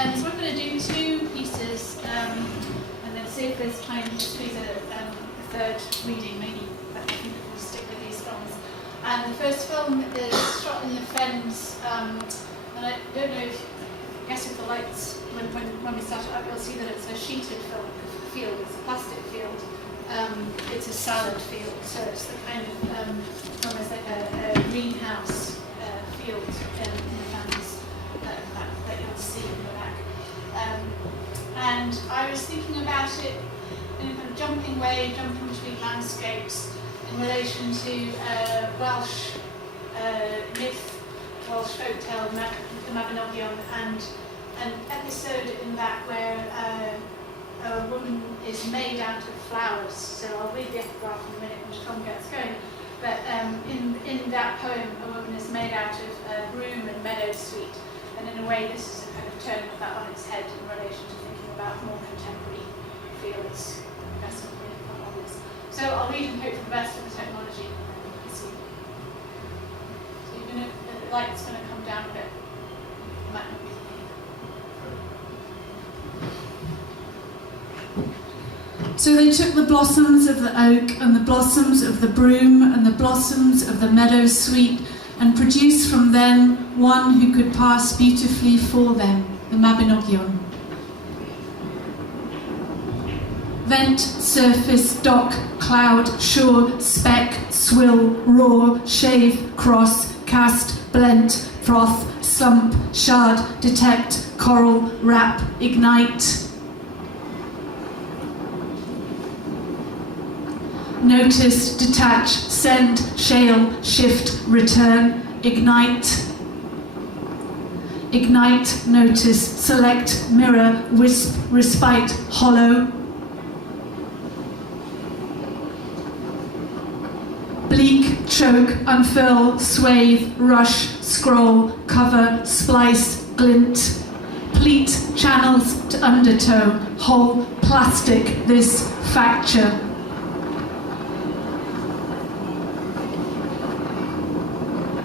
So we're going to do two pieces, and then see if there's time to squeeze a third reading, maybe, but I think we'll stick with these films. And the first film is shot in the Fens, and I don't know if, I guess if the lights, when we start it up, you'll see that it's a sheeted field, it's a plastic field. It's a salad field, so it's the kind of almost like a greenhouse field in the Fens that you'll see in the back. And I was thinking about it in a kind of jumping between landscapes in relation to Welsh myth, Welsh folktale, the Mabinogion, and an episode in that where a woman is made out of flowers. So I'll read the epigraph in a minute when Tom gets going. But in that poem, a woman is made out of broom and meadowsweet. And in a way, this is a kind of turn of that on its head in relation to thinking about more contemporary fields. On this. So I'll read and hope for the best of the technology. So the light's going to come down a bit. It might not be. So they took the blossoms of the oak and the blossoms of the broom and the blossoms of the meadowsweet and produced from them one who could pass beautifully for them, the Mabinogion. Vent, surface, dock, cloud, shore, speck, swill, roar, shave, cross, cast, blent, froth, slump, shard, detect, coral, wrap, ignite. Notice, detach, send, shale, shift, return, ignite. Ignite, notice, select, mirror, wisp, respite, hollow. Bleak, choke, unfurl, swathe, rush, scroll, cover, splice, glint. Pleat, channels to undertow, whole, plastic, this, facture.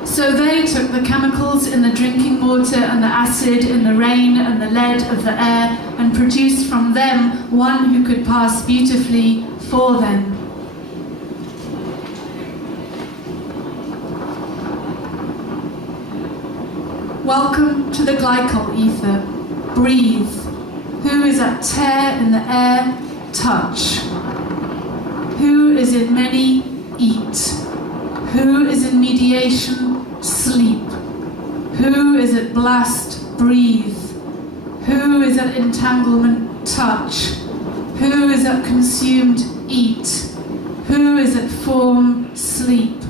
So they took the chemicals in the drinking water and the acid in the rain and the lead of the air and produced from them one who could pass beautifully for them. Welcome to the glycol ether. Breathe. Who is at tear in the air? Touch. Who is in many? Eat. Who is in mediation? Sleep. Who is at blast? Breathe. Who is at entanglement? Touch. Who is at consumed? Eat. Who is at form? Sleep.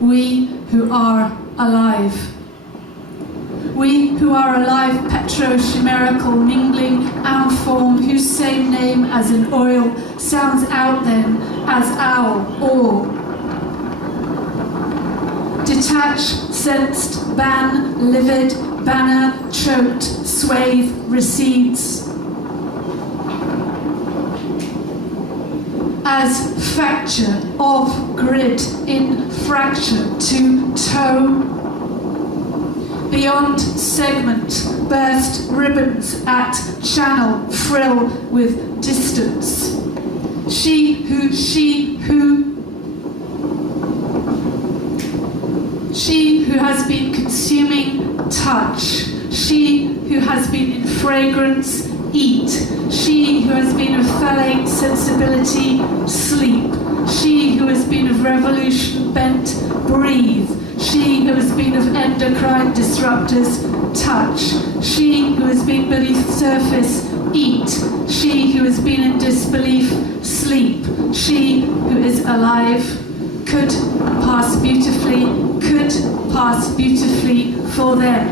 We who are alive. We who are alive, petro-chimerical, mingling, our form, whose same name as in oil sounds out then as owl, or. Detached, sensed, ban, livid, banner, choked, swathe, recedes. As fracture of grid in fracture to toe. Beyond segment, burst ribbons at channel, frill with distance. She who has been consuming touch. She who has been in fragrance, eat. She who has been of phthalate sensibility, sleep. She who has been of revolution bent, breathe. She who has been of endocrine disruptors, touch. She who has been beneath surface, eat. She who has been in disbelief, sleep. She who is alive, could pass beautifully for them.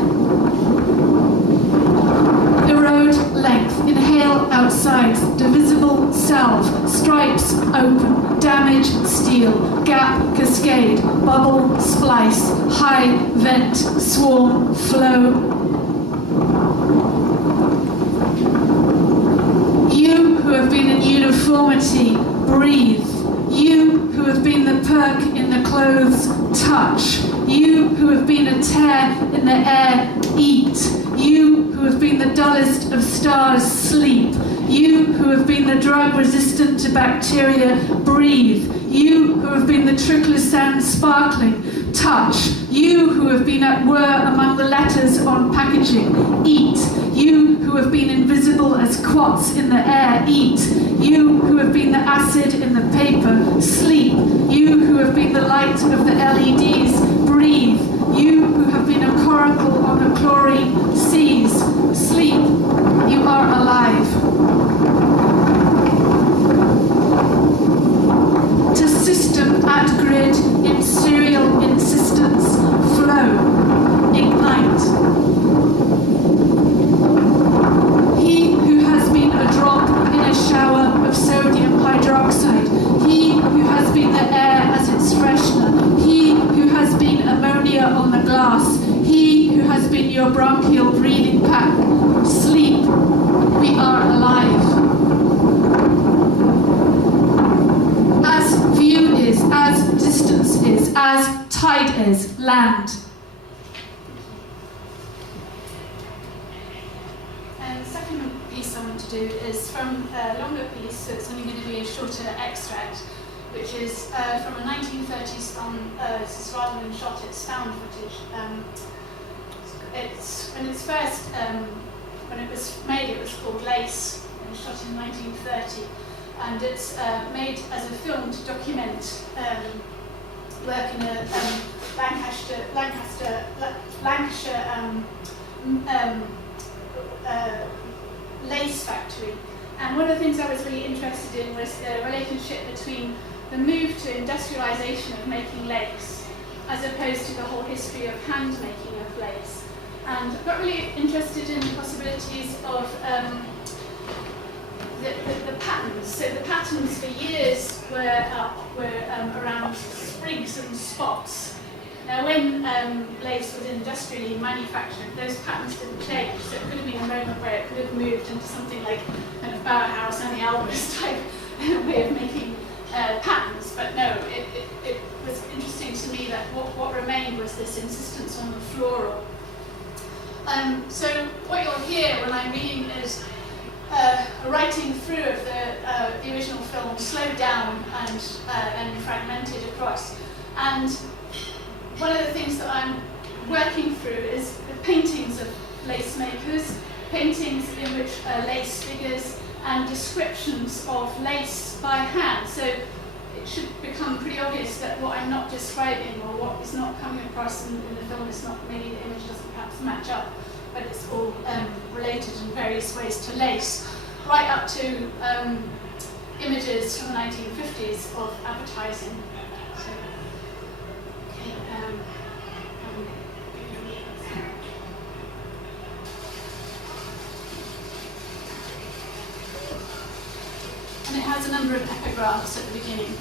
Erode length, inhale outsides, divisible salve, stripes open, damage steel, gap cascade, bubble splice, high vent, swarm, flow. You who have been in uniformity, breathe. You who have been the perk in the clothes, touch. You who have been a tear in the air, eat. You who have been the dullest of stars, sleep. You who have been the drug resistant to bacteria, breathe. You who have been the trickle of sand sparkling, touch. You who have been at whir among the letters on packaging, eat. You who have been invisible as quats in the air, eat. You who have been the acid in the paper, sleep. You who have been the light of the LEDs, breathe. You who have been a coracle on the chlorine seas, sleep. You are alive. To system at grid in serial insistence, flow, ignite. He who has been a drop in a shower of sodium hydroxide, he who has been the air as its freshener, he who has been ammonia on the glass, he who has been your bronchial breathing pattern, sleep. We are alive. As view is, as distance is, as tide is, land. And the second piece I want to do is from a longer piece, so it's only going to be a shorter extract, which is from a 1930s film. This is rather than shot, it's found footage. When it was made, it was called Lace. It was shot in 1930. And it's made as a film to document work in a Lancashire lace factory. And one of the things I was really interested in was the relationship between the move to industrialisation of making lace as opposed to the whole history of hand making of lace. And I got really interested in the possibilities of the patterns. So the patterns for years were around sprigs and spots. Now when lace was industrially manufactured, those patterns didn't change. So it could have been a moment where it could have moved into something like kind of Bauhaus, Annie Albers type way of making patterns. But no, it was interesting to me that what remained was this insistence on the floral. So what you'll hear when I'm reading is a writing through of the original film, slowed down and then fragmented across. And one of the things that I'm working through is the paintings of lace makers, paintings in which lace figures and descriptions of lace by hand. So it should become pretty obvious that what I'm not describing or what is not coming across in the film is not, maybe the image doesn't perhaps match up, but it's all related in various ways to lace, right up to images from the 1950s of advertising. So, okay, and it has a number of epigraphs at the beginning.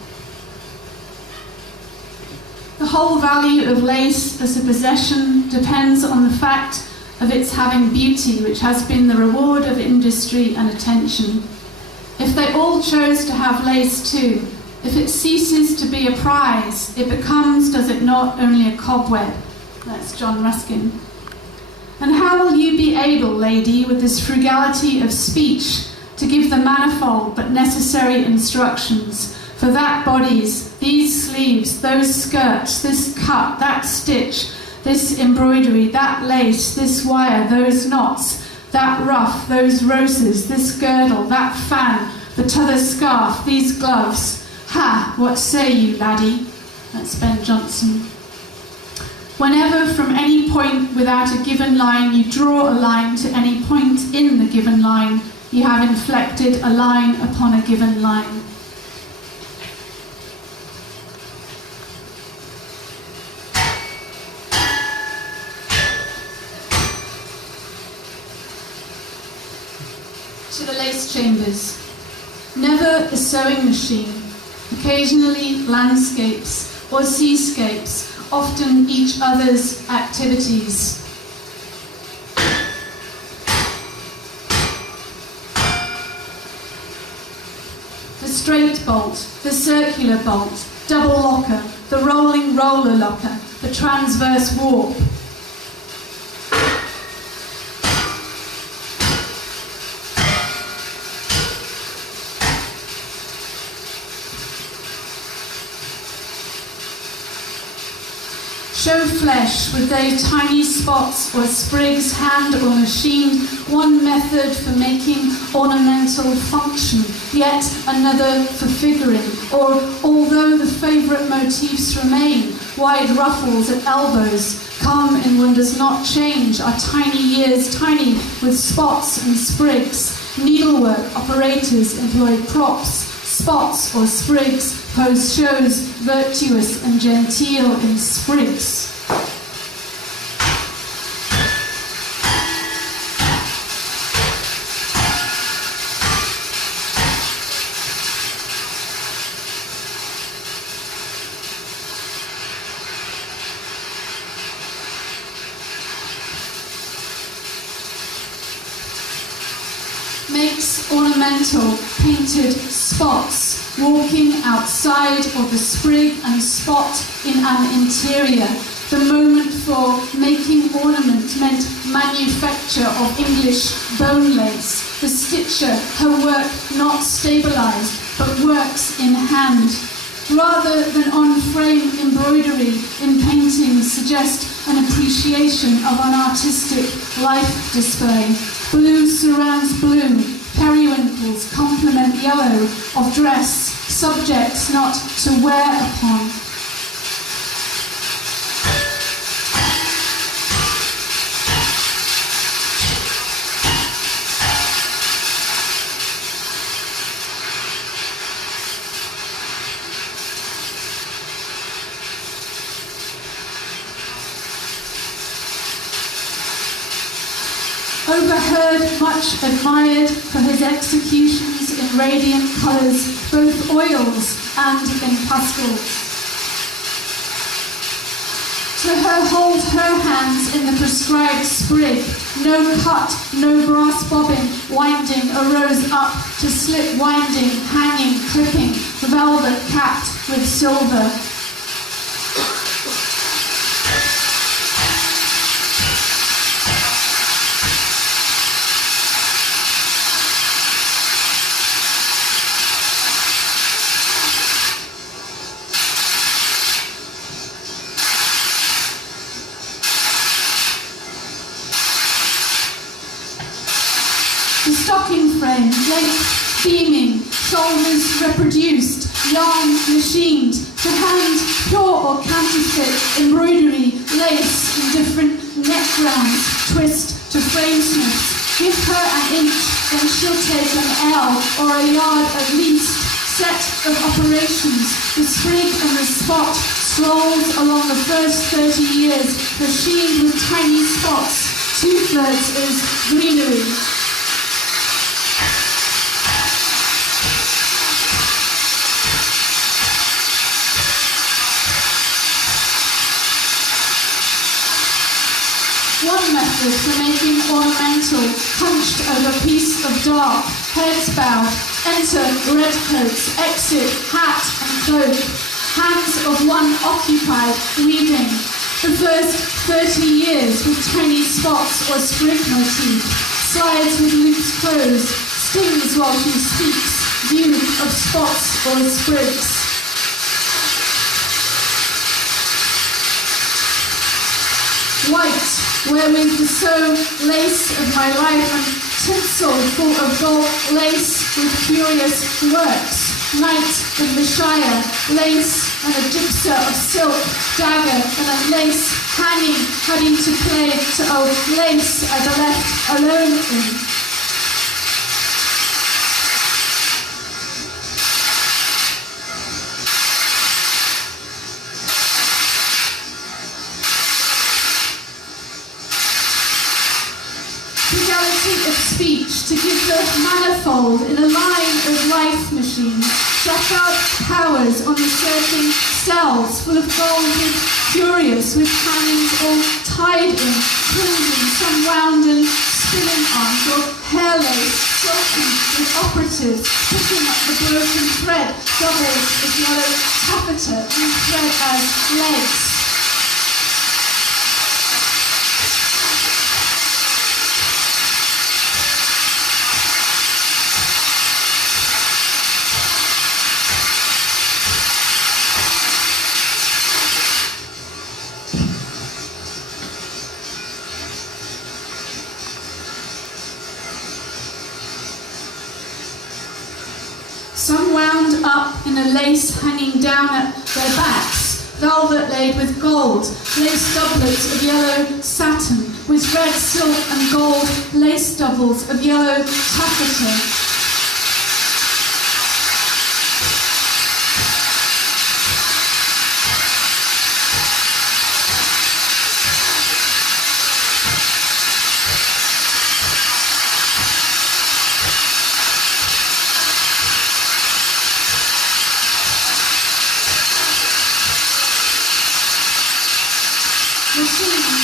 The whole value of lace as a possession depends on the fact of its having beauty, which has been the reward of industry and attention. If they all chose to have lace too, if it ceases to be a prize, it becomes, does it not, only a cobweb? That's John Ruskin. And how will you be able, lady, with this frugality of speech, to give the manifold but necessary instructions for that bodies, these sleeves, those skirts, this cut, that stitch, this embroidery, that lace, this wire, those knots, that ruff, those roses, this girdle, that fan, the t'other scarf, these gloves. Ha! What say you, laddie? That's Ben Jonson. Whenever from any point without a given line you draw a line to any point in the given line, you have inflected a line upon a given line. To the lace chambers. Never a sewing machine, occasionally landscapes or seascapes, often each other's activities. The straight bolt, the circular bolt, double locker, the rolling roller locker, the transverse warp. Show flesh with those tiny spots or sprigs, hand or machined, one method for making ornamental function, yet another for figuring. Or, although the favourite motifs remain, wide ruffles at elbows, come in one does not change, are tiny years tiny with spots and sprigs. Needlework operators employ props, spots or sprigs, pose shows virtuous and genteel in sprigs. Makes ornamental painted spots, walking outside of the sprig and spot in an interior. The moment for making ornament meant manufacture of English bone lace. The stitcher, her work not stabilized, but works in hand. Rather than on-frame embroidery in paintings suggest an appreciation of an artistic life display. Blue surrounds blue, periwinkles complement yellow of dress, subjects not to wear upon. Overheard, much admired for his executions in radiant colours, both oils and in pastels. To her hold her hands in the prescribed sprig, no cut, no brass bobbin, winding arose up to slip winding, hanging, clipping, velvet capped with silver. The stocking frame, length beaming, shoulders reproduced, yarn machined, to hand pure or counterfeit embroidery, lace in different neck rounds, twist to framesmiths. Give her an inch, then she'll take an L or a yard at least. Set of operations, the sprig and the spot strolls along the first 30 years, machined with tiny spots. 2/3 is greenery. One method for making ornamental, hunched over piece of dark, heads bowed, enter red coats, exit hat and cloak, hands of one occupied, reading. The first 30 years with tiny spots or sprig motif, slides with loose clothes, stings while she speaks, view of spots or sprigs. White, wherewith the sew lace of my life and tinsel full of gold lace with curious works. Night in the Shire, lace and a gypsy of silk, dagger and a lace hanging, having to play to old lace I left alone in. Of speech to give the manifold in a line of life machines, Safford powers on the surfing cells full of golden, curious with hangings all tied in, crimson, some wound and spinning arms or hair lace, silky with operatives, picking up the broken thread, doubles as yellow taffeta and thread as legs. Some wound up in a lace hanging down at their backs, velvet laid with gold, lace doublets of yellow satin, with red silk and gold lace doubles of yellow taffeta.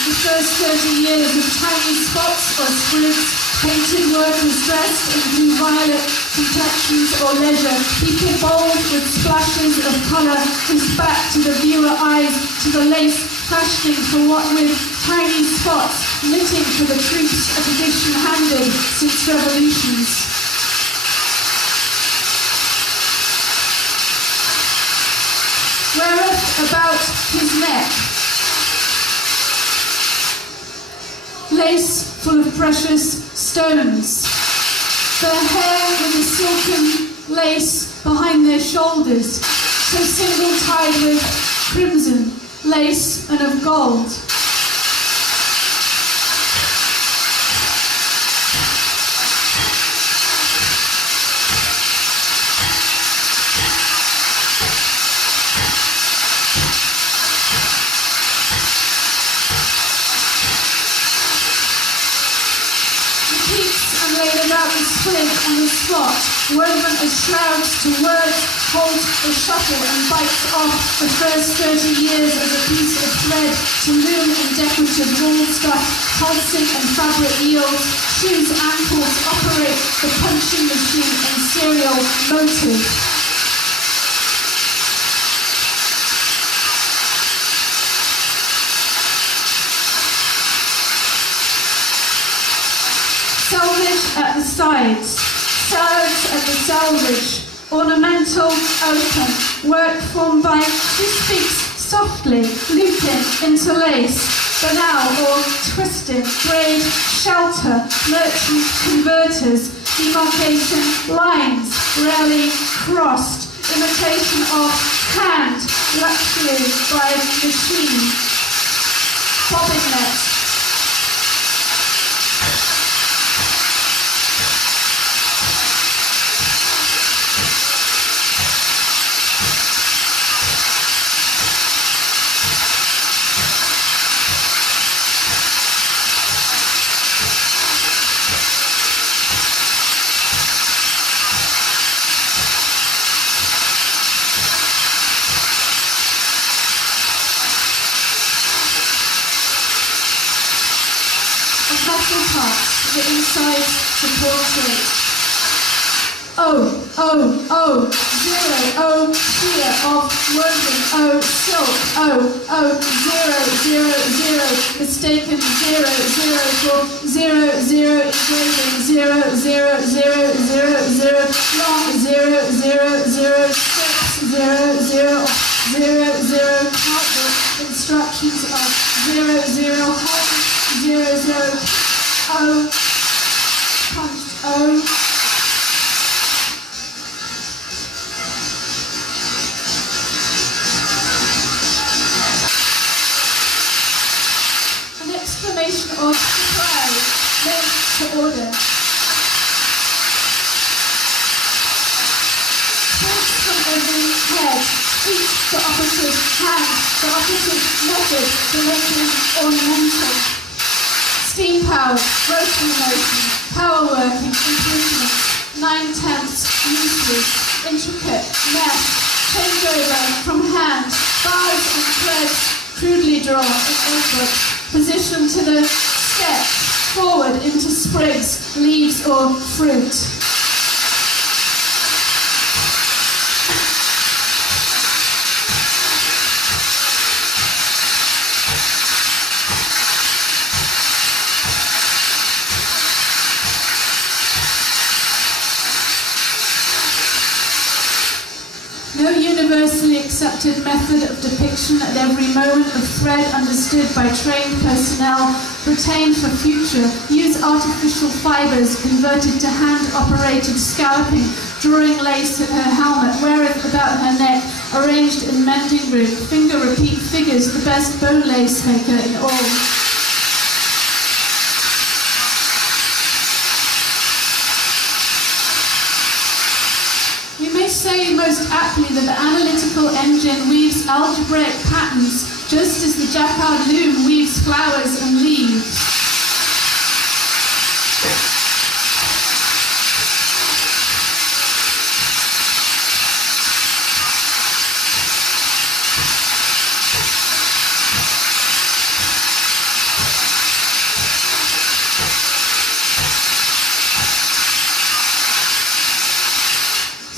The first 30 years of tiny spots or sprigs, painted workers dressed in blue violet complexions or leisure, people bold with splashes of colour, whose back to the viewer eyes, to the lace fashioning for what with tiny spots, knitting for the troops a tradition handed since revolutions. Weareth about his neck lace full of precious stones, their hair with a silken lace behind their shoulders, so single tied with crimson, lace and of gold. About the split on the spot, woven as shrouds to words, holds the shuttle and bites off the first 30 years as a piece of thread to loom and decorative wool stuff, pulsing and fabric yields, shoes ankles operate the punching machine and serial motive. Salvage at the sides, salads at the salvage, ornamental, open, work formed by who speaks softly, looping into lace, banal or twisting, braid, shelter, merchant converters, demarcation lines, rarely crossed, imitation of hand, luxury by machine, bobbing net. The inside the portrait. Oh, zero, sheer of woven, silk, zero, mistaken, zero for zero, engraving, zero, long, 0, 6, 0, countless instructions of 0, home, 0, punched O. An exclamation of surprise made to order. Thoughts from every head, feet the opposite hand, the opposite method, the making ornamental. Steam power, rotary motion, power working, improvements, 9/10 useless, intricate, mesh, changeover from hand, bars and threads, crudely drawn in notebook, position to the sketch, forward into sprigs, leaves or fruit. No universally accepted method of depiction at every moment of thread understood by trained personnel, retained for future, use artificial fibres converted to hand-operated scalloping, drawing lace at her helmet, weareth about her neck, arranged in mending room, finger repeat figures, the best bone lace maker in all. We may say most aptly that the analytical engine weaves algebraic patterns, just as the jacquard loom weaves flowers and leaves.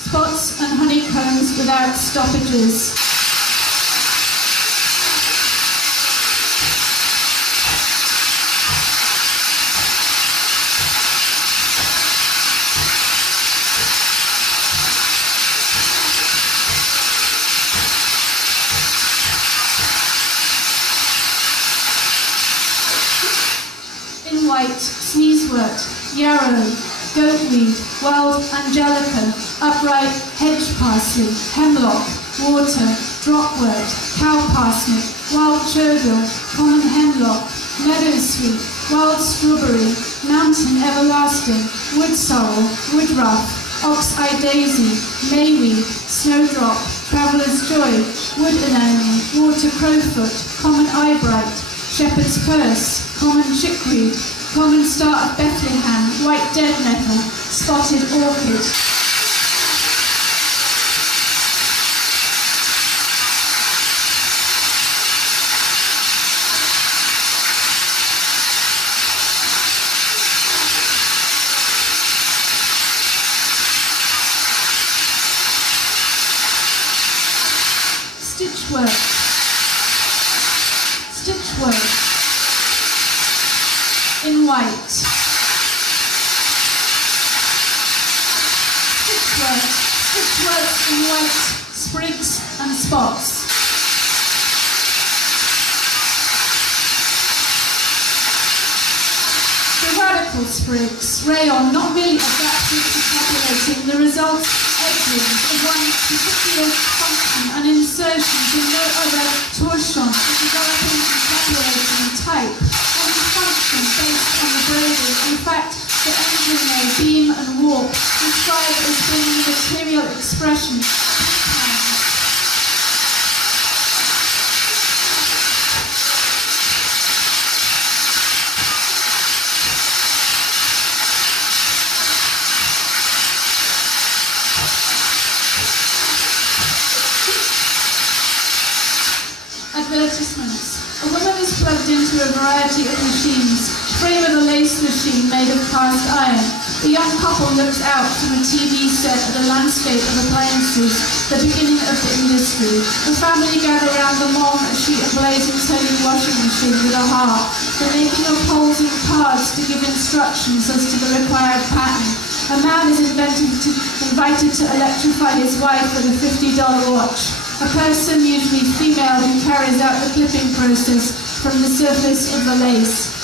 Spots and honeycombs without stoppages. In white, sneezewort, yarrow, goatweed, wild angelica, upright hedge parsley, hemlock, water, dropwort, cow parsnip, wild chervil, common hemlock, meadowsweet, wild strawberry, mountain everlasting, wood sorrel, woodruff, ox-eye daisy, mayweed, snowdrop, traveller's joy, wood anemone, water crowfoot, common eyebright, shepherd's purse, common chickweed, common star of Bethlehem, white dead nettle, spotted orchid. Stitchwork. Stitchwork. In white. Stitchwork in white, sprigs and spots. The radical sprigs, rayon, not merely adapted to populating, the result edgings of one particular function and insertions in no other torsion, the developing and populating type, and the function based on the braiding. In fact, the engine beam and warp described as being a material expression. Advertisements. A woman is plugged into a variety of machines, frame of a lace machine made of cast iron. A young couple looks out from a TV set at a landscape of appliances, the beginning of the industry. The family gather around the mom as she emblazons her new washing machine with a harp, the making of holes in cards to give instructions as to the required pattern. A man is invited to electrify his wife with a $50 watch. A person, usually female, who carries out the clipping process from the surface of the lace.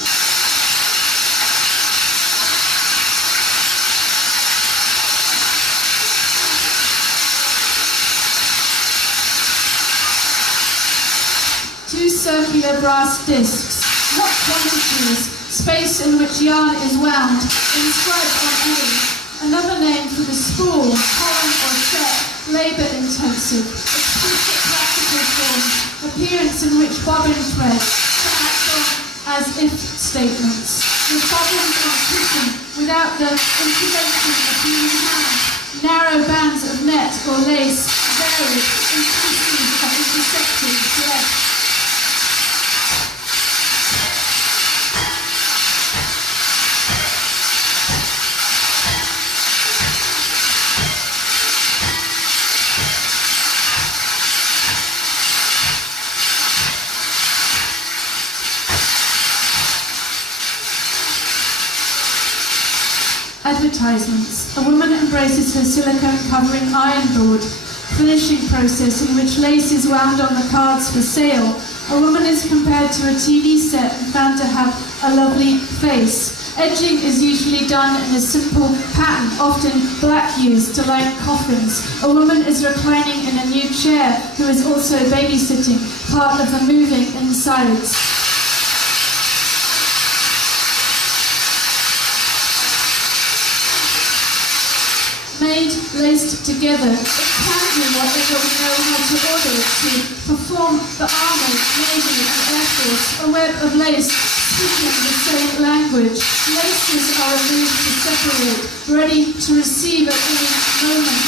Two circular brass discs. What quantities? Space in which yarn is wound, inscribed on A. Another name for the spool, column or set, labour-intensive. Explicit practical form, appearance in which bobbin threads to act on as-if statements. With bobbins on cushion, without the intervention of human hand. Narrow bands of net or lace varied in species of intersecting thread. Advertisements. A woman embraces her silicone covering iron board finishing process in which lace is wound on the cards for sale. A woman is compared to a TV set and found to have a lovely face. Edging is usually done in a simple pattern, often black used to line coffins. A woman is reclining in a new chair who is also babysitting, part of the moving insides. Made, laced together. It can do whatever we know how to order it to. Perform the Army, Navy and Air Force. A web of lace, speaking the same language. Laces are removed to separate, ready to receive at any moment.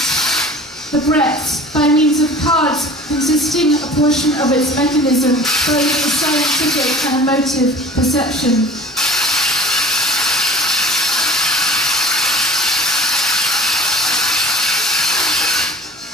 The breadth, by means of cards consisting a portion of its mechanism, both a scientific and emotive perception.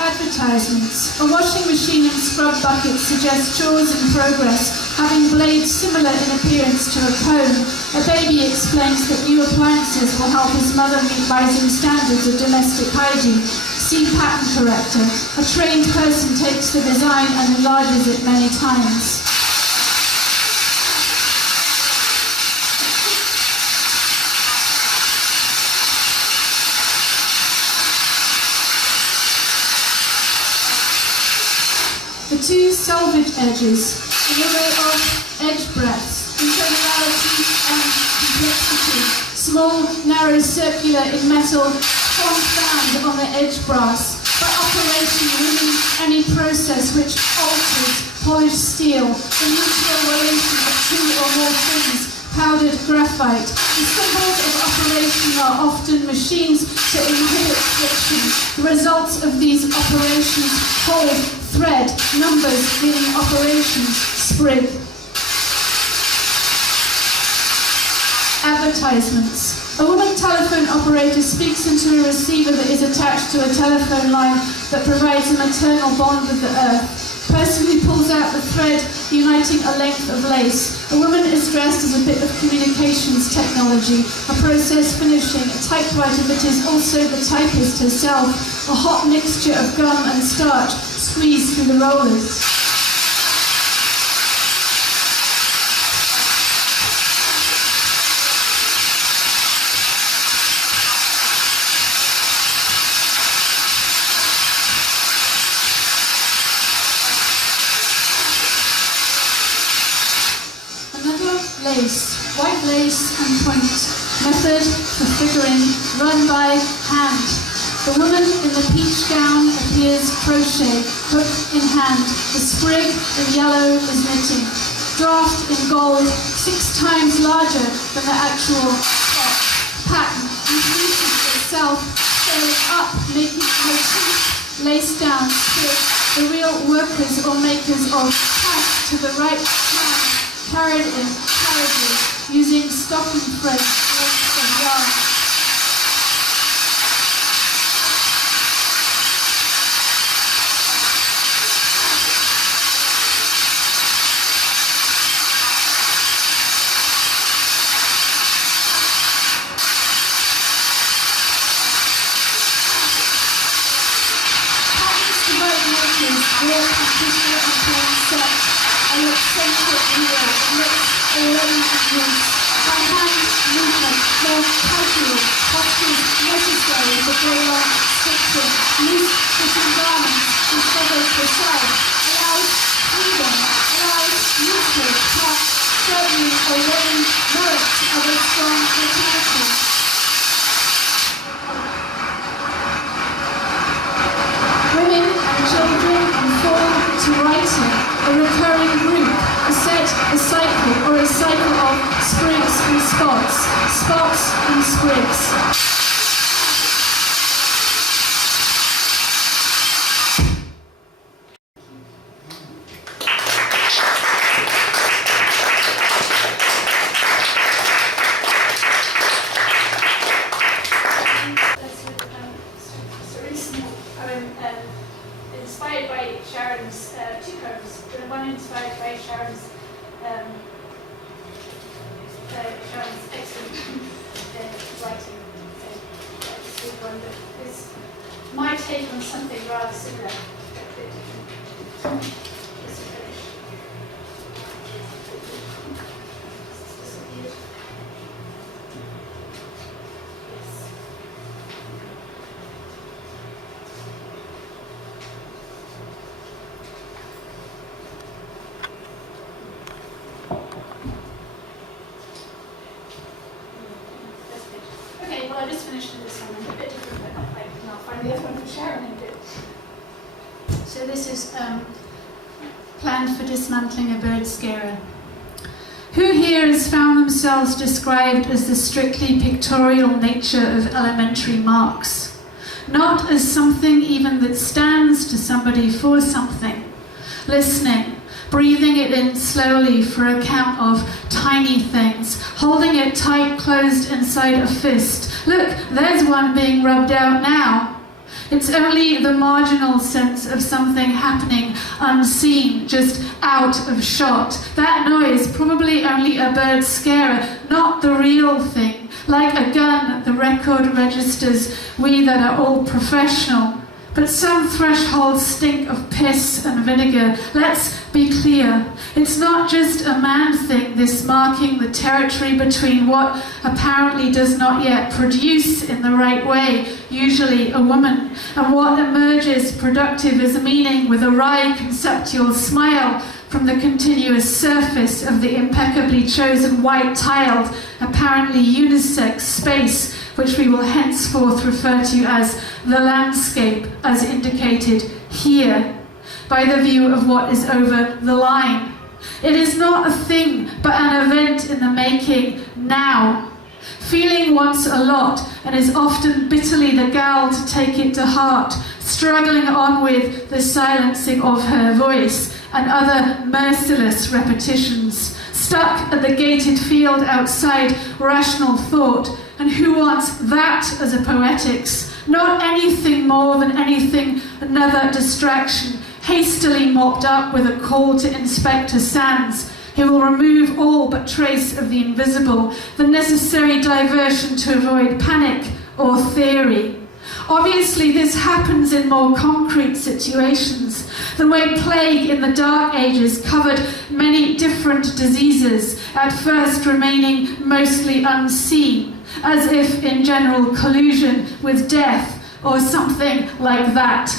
Advertisements. A washing machine and scrub bucket suggest chores in progress, having blades similar in appearance to a comb. A baby explains that new appliances will help his mother meet rising standards of domestic hygiene. See pattern corrector. A trained person takes the design and enlarges it many times. The two selvage edges, an array of edge breadths, internality and complexity. Small, narrow, circular in metal, formed band on the edge brass. By operation, we mean any process which alters polished steel, the mutual relation of two or more things, powdered graphite. The symbols of operation are often machines to inhibit friction. The results of these operations hold thread, numbers meaning operations, sprig. Advertisements. A woman telephone operator speaks into a receiver that is attached to a telephone line that provides a maternal bond with the earth. Person who pulls out the thread uniting a length of lace. A woman is dressed as a bit of communications technology, a process finishing, a typewriter that is also the typist herself, a hot mixture of gum and starch squeezed through the rollers. Lace, white lace and point. Method for figuring, run by hand. The woman in the peach gown appears crochet, hook in hand. The sprig in yellow is knitting. Draft in gold, 6 times larger than the actual spot. Pattern, inclusive itself, scaled up, making motif, lace down, sprig. The real workers or makers of pass to the right hand, carried in carriages, using stocking thread lengths of yarn. Patterns to both makers, real practitioner and plain set. I look centric real, looks already in use. By hand movement, more casual, postures necessary for day-long stitching. Loose fitting garments discovered the side, allows freedom, allows usage, but certainly already merits of a strong mechanical. Women and children inform to writing, a recurring group, a set, a cycle, or a cycle of sprigs and spots, spots and sprigs. Inspired by Sharon's two combs, the one inspired by Sharon's excellent writing. big one, but it's my take on something rather similar. This is finished. Disappeared. Yes. Okay, well I just finished with this one, a bit different, but I'll find the other one for Sharon in a bit. So this is planned for dismantling a bird scarer. Who here has found themselves described as the strictly pictorial nature of elementary marks? Not as something even that stands to somebody for something. Listening, breathing it in slowly for a count of tiny things, holding it tight closed inside a fist. Look, there's one being rubbed out now. It's only the marginal sense of something happening unseen, just out of shot. That noise, probably only a bird scarer, not the real thing. Like a gun, the record registers we that are all professional. But some thresholds stink of piss and vinegar. Let's be clear. It's not just a man thing, this marking the territory between what apparently does not yet produce in the right way, usually a woman, and what emerges productive as a meaning with a wry conceptual smile from the continuous surface of the impeccably chosen white-tiled, apparently unisex space, which we will henceforth refer to as the landscape, as indicated here, by the view of what is over the line. It is not a thing, but an event in the making now. Feeling wants a lot, and is often bitterly the gal to take it to heart, struggling on with the silencing of her voice, and other merciless repetitions, stuck at the gated field outside rational thought. And who wants that as a poetics? Not anything more than anything, another distraction, hastily mopped up with a call to Inspector Sands. He will remove all but trace of the invisible, the necessary diversion to avoid panic or theory. Obviously, this happens in more concrete situations, the way plague in the Dark Ages covered many different diseases, at first remaining mostly unseen, as if in general collusion with death or something like that.